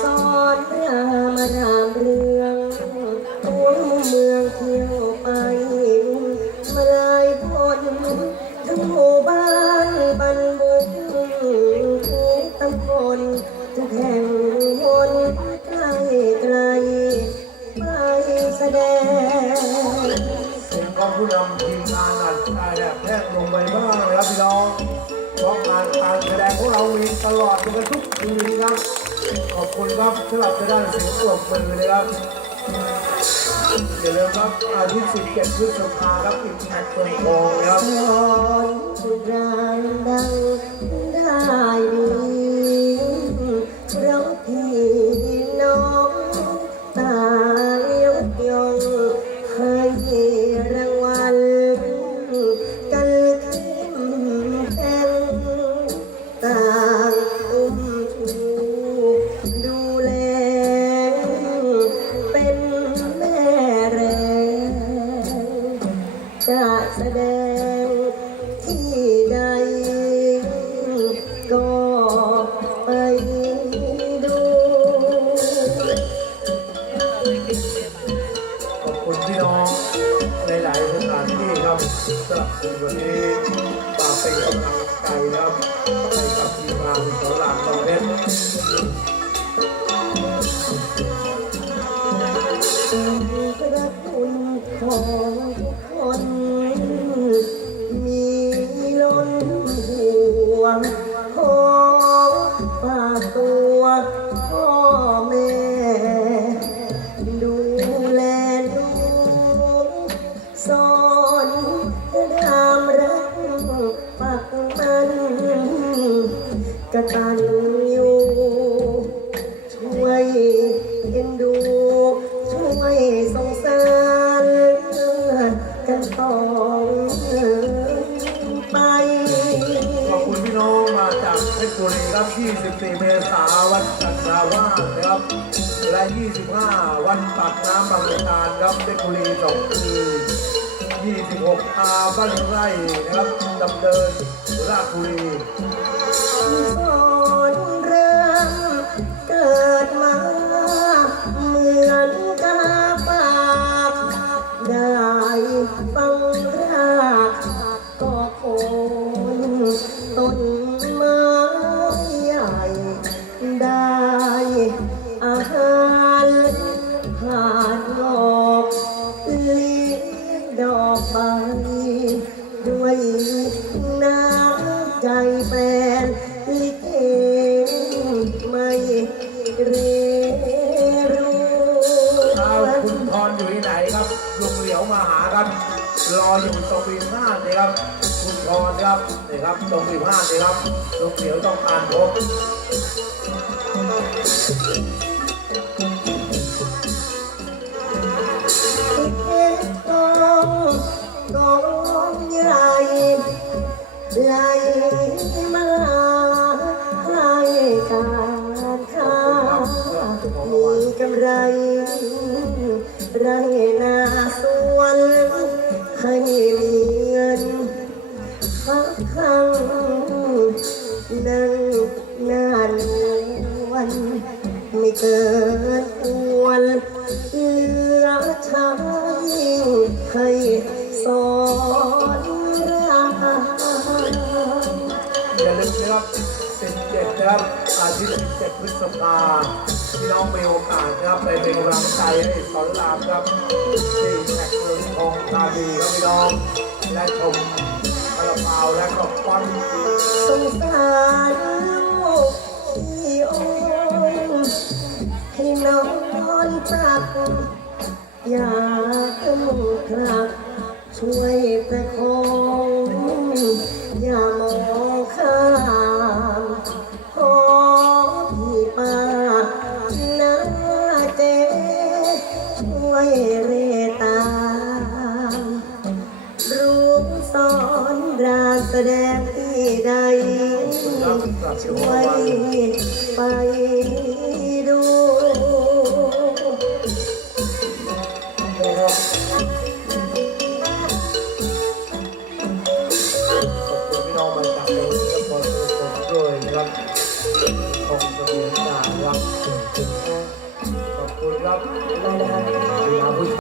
สอนรามรามเรืองหัวเมืองเที่ยวไปมาลายพนทั้งหมู่บ้านบันบุงทุกตำบลทุกแห่ง ตลอดกันทุกคืนครับ ขอบคุณครับสำหรับจะได้เสียงปรบมือนะครับอย่าลืมครับอาทิตย์สิบเจ็ดพฤษภาครับอีกแพคเมืองทองนะครับ แสดงที่ใด ก็ไปดู ขอบคุณพี่น้องในหลาย ๆ สถานที่ครับสำหรับวันนี้ ระคุณของทุกคน มีล้นห่วงขอฝากตัวพ่อแม่ ดูแลลูกสอนรามรักปักมันกตัน จากเพชรบุรีครับ 24 เมษายนวันจันทราวาสนะครับ และ 25 วันตักน้ำบางระการครับเพชรบุรีสองคืน26อาบ้านไร่นะครับดำเนินราชบุรี ดอกใบด้วยน้ำใจแฟนลิเกไม่เรรู้เอาคุณพรอยู่ที่ไหนครับลุงเหลียวมาหาครับ รออยู่ตรงวีห้าเลยครับ คุณพรครับนี่ครับตรงวีห้าเลยครับลุงเหลียวต้องการพบ พักขังนั่งนานวันไม่เกินควรเหลือใช้ให้สอนรามอย่าลืมนะครับ17นะครับอาทิตย์17พฤษภาพี่น้องมีโอกาสครับไปเป็นกำลังใจให้สอนรามครับที่แท็กเมืองทองธานีครับพี่น้องและชม เปล่าและก็ฟันสงสารลูกที่โอนให้นอนตักอยากต้องกลับช่วยประคองอย่ามองข้า แสดงที่ใดช่วยไปดู